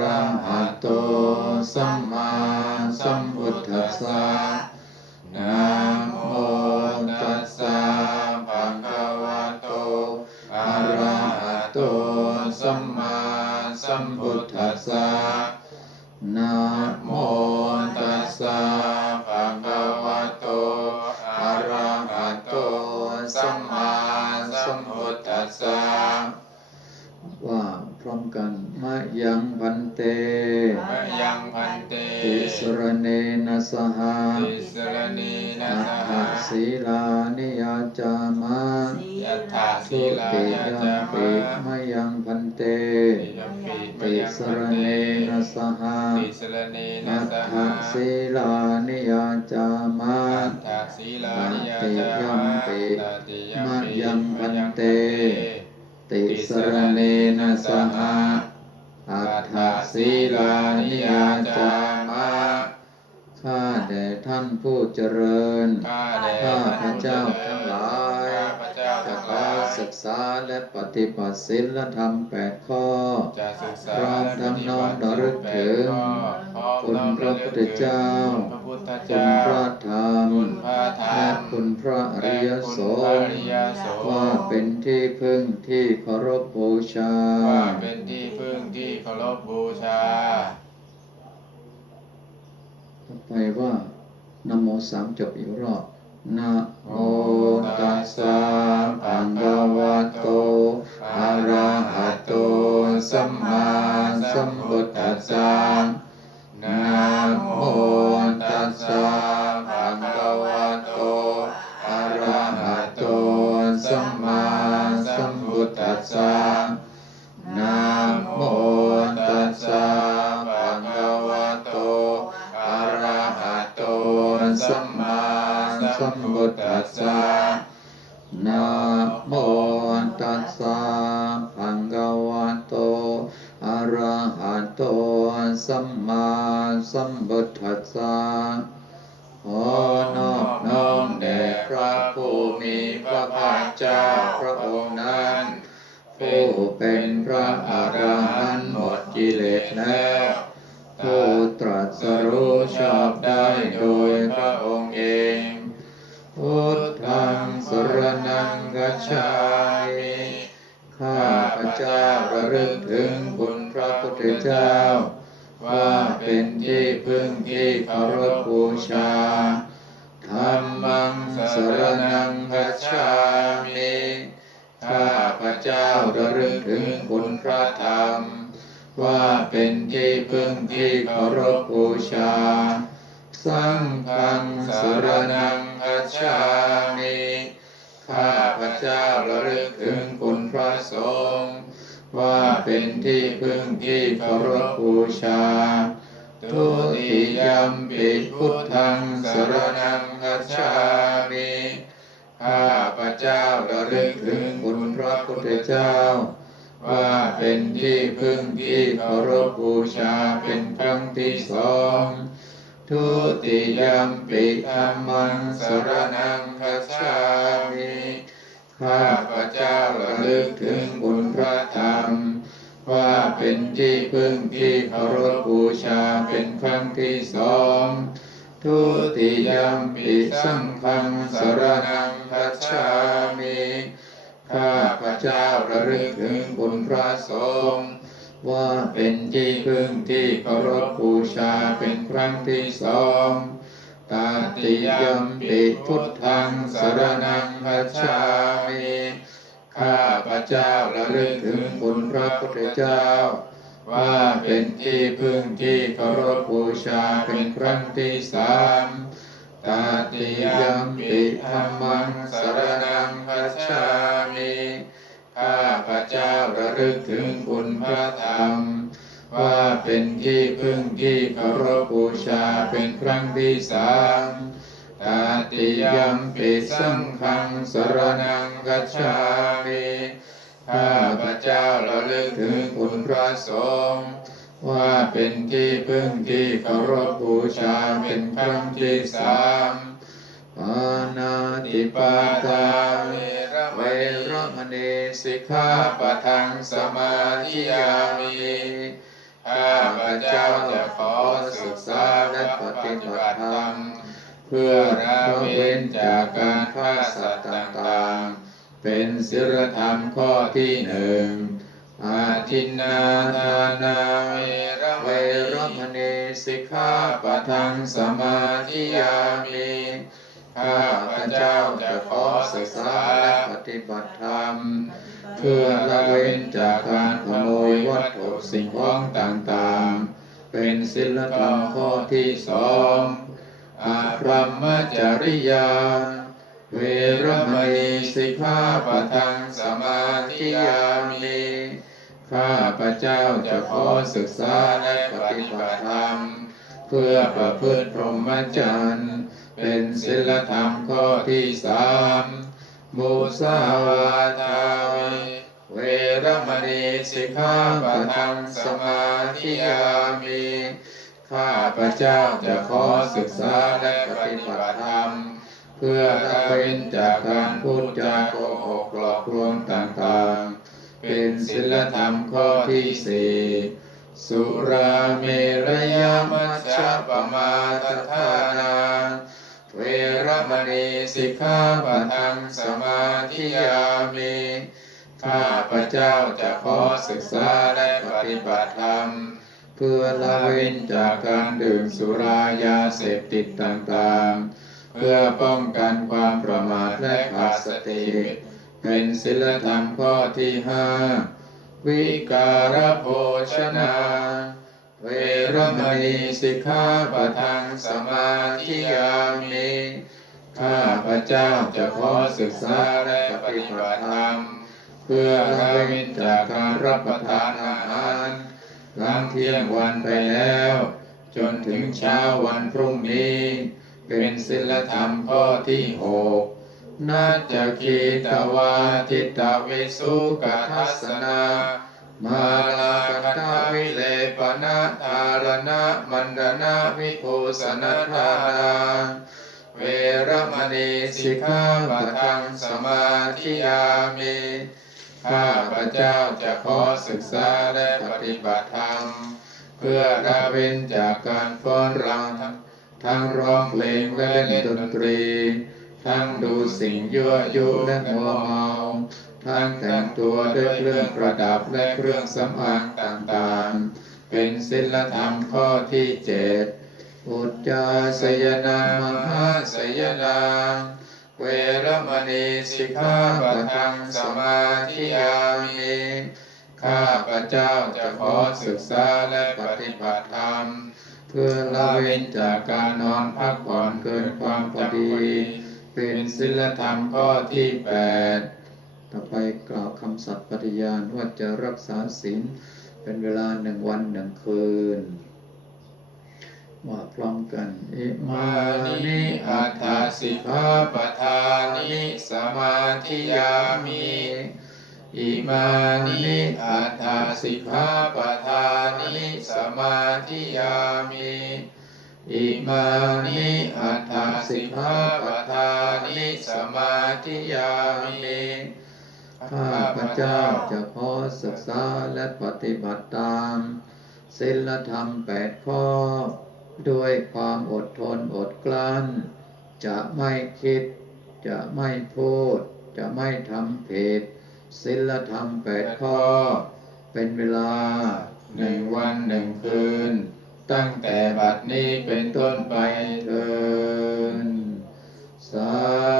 ระหะโตสัมมาสัมพุทธัสสะนะโมตัสสะภะคะวะโตอะระหะโตสัมมาสัมพุทธัสสะนะโม หะติสรณีนะอัตสถหะศีลานิยาจามะยัตถาศีทุลาติยายมจาปิมะมะยังพันเตติยมปิมะติยังสพัรนเตเนนะสหะติสรณีนะอัตสถหะศีลานิยาจามะอัตถาศีลานิยาจามะตติยมมะปิยังพันเตติสรเนนะสหะอัตถศีลานิยาจามะ ข้าแด่ท่านผู้เจริญ ข้าแด่ข้าพระเจ้าทั้งหลายจาจะขอลายศึกษาและปฏิบัติศีลธรรมแปดข้อ พร้อมทั้งน้อมระลึกถึงคุณพระพุทธเจ้า คุณพระธรรม และคุณพระอริยสงฆ์ว่าเป็นที่พึ่งที่เคารพบูชาว่าเป็นที่พึ่งที่เคารพบูชา ไปว่านโมสามจบอีกรอบนะโมตัสสะภะคะวะโตอะระหะโตสัมมาสัมพุทธัสสะนะโมตัสสะ สัมมาสัมพุทธัสสะนะโมตัสสะภะคะวะโตอะระหะโตสัมมาสัมพุทธัสสะขอนอบน้อมแด่พระผู้มีพระภาคเจ้าพระองค์นั้นผู้เป็นพระอรหันต์หมดกิเลสแล้ว ผู้ตรัสรู้ชอบได้โดยพระองค์เอง พุทธังสรนังกัจฉามิข้าพระเจ้าระลึกถึงคุณพระพุทธเจ้า ว่าเป็นที่พึ่งที่เคารพบูชาธรรมังสรนังกัจฉามิข้าพระเจ้าระลึกถึงคุณพระธรรม ว่าเป็นที่พึ่งที่เคารพบูชา สังฆังสรนังคัจฉามิข้าพระเจ้าระลึกถึงคุณพระสงฆ์ว่าเป็นที่พึ่งที่เคารพบูชา ทุติยมปิพุทธังสรนังคัจฉามิข้าพระเจ้าระลึกถึงคุณพระพุทธเจ้า ว่าเป็นที่พึ่งที่เคารพบูชาเป็นครั้งที่สองทุติยมปิธรรมังสรนังคัจฉามิข้าพระเจ้าระลึกถึงคุณพระธรรม ว่าเป็นที่พึ่งที่เคารพบูชาเป็นครั้งที่สองทุติยมปิสังฆังสรนังคัจฉามิ ข้าพระเจ้าระลึกถึงคุณพระสงฆ์ว่าเป็นที่พึ่งที่เคารพบูชาเป็นครั้งที่สองตาติยมปิพุทธังสารนังคัจฉามิข้าพระเจ้าระลึกถึงคุณพระพุทธเจ้า ว่าเป็นที่พึ่งที่เคารพบูชาเป็นครั้งที่สามตาติยมปิธรรมังสรนังคัจฉามิ เจ้าระลึกถึงคุณพระธรรม ว่าเป็นที่พึ่งที่เคารพบูชาเป็นครั้งที่สามตาติยัมปิสังฆังสรนังกัจฉามิข้าพระเจ้าระลึกถึงคุณพระสงฆ์ว่าเป็นที่พึ่งที่เคารพบูชาเป็นครั้งที่สามปานาติปาตาเวรเวรมณีสิกขาปะทังสมาธิยามิข้าพเจ้าจะขอศึกษาและปฏิบัติธรรมเพื่อละเว้นจากการฆ่าสัตว์ต่างๆ เป็นศีลธรรมข้อที่หนึ่งอาทินนาทานาเวระเวเวรมณีสิกขาปะปะทัทังสมาธิยามิมิ ข้าพระเจ้าจะขอศึกษาและปฏิบัติธรรม เพื่อละเว้นจากการขโมยวัตถุสิ่งของต่างๆ เป็นศีลธรรมข้อที่สองอาพรหมจริยา เวรมณีสิกขาปะทังสมาธิยามิข้าพระเจ้าจะขอศึกษาและปฏิบัติธรรม เพื่อประพฤติพรหมจรรย์เป็นศีลธรรมข้อที่สามมุสาวาทาเวรมณีสิกขาปะทังสมาธิยามิข้าพระเจ้าจะขอศึกษาและปฏิบัติธรรม เพื่อละเว้นจากการพูดจาโกหกหลอกลวงต่างๆ เป็นศีลธรรมข้อที่สี่ สุราเมรยามัชฌะปมาทานาเวรมณีสิกขาปทังสมาธิยามิข้าพระเจ้าจะขอศึกษาและปฏิบัติธรรม เพื่อละเว้นจากการดื่มสุรายาเสพติดต่างๆ เพื่อป้องกันความประมาทและขาดสติ เป็นศีลธรรมข้อที่ห้า วิการโภชนา เวรมณีสิกขาปะทังสมาธิยามิข้าพระเจ้าจะขอศึกษาและปฏิบัติธรรม เพื่อละเว้นจากการรับประทานอาหารหลังเที่ยงวันไปแล้ว จนถึงเช้าวันพรุ่งนี้ เป็นศีลธรรมข้อที่หก นาจคีตวาทิตาวิสุกทัสนา มาลาคตาวิเลปนะธารณะมันดนะวิภูสนธานาเวรมณีสิกขาปะทังสมาธิยามิข้าพระเจ้าจะขอศึกษาและปฏิบัติธรรม เพื่อละเว้นจากการฟ้อนรำทั้งทั้งร้องเพลงและเล่นดนตรี ทั้งดูสิ่งยั่วยุและมัวเมาทั้งแต่งตัวด้วยเครื่องประดับและเครื่องสำอางต่างๆ เป็นศีลธรรมข้อที่เจ็ดอุจจาสยนามหาสยนาเวรมณีสิกขาปะทังสมาธิยามิข้าพระเจ้าจะขอศึกษาและปฏิบัติธรรม เพื่อละเว้นจากการนอนพักผ่อนเกินความพอดี เป็นศีลธรรมข้อที่แปดต่อไปกล่าวคำสัตย์ปฏิญาณว่าจะรักษาศีลเป็นเวลาหนึ่งวันหนึ่งคืนว่าพร้อมกันอิมานิอัตตถาสิสิกกขาปทานิสมาธิยามิอิมานิอัตถาสิกขาปทานิสมาธิยามิ อิมานิอัตถสิกาปทานิสมาธิยามิข้าพระเจ้าจะขอศึกษาและปฏิบัติตามศีลธรรมแปดข้อ ด้วยความอดทนอดกลั้น จะไม่คิด จะไม่พูด จะไม่ทำผิดศีลธรรมแปดข้อ เป็นเวลาหนึ่งวันหนึ่งคืน ตั้งแต่บัดนี้เป็นต้นไปเถิดสา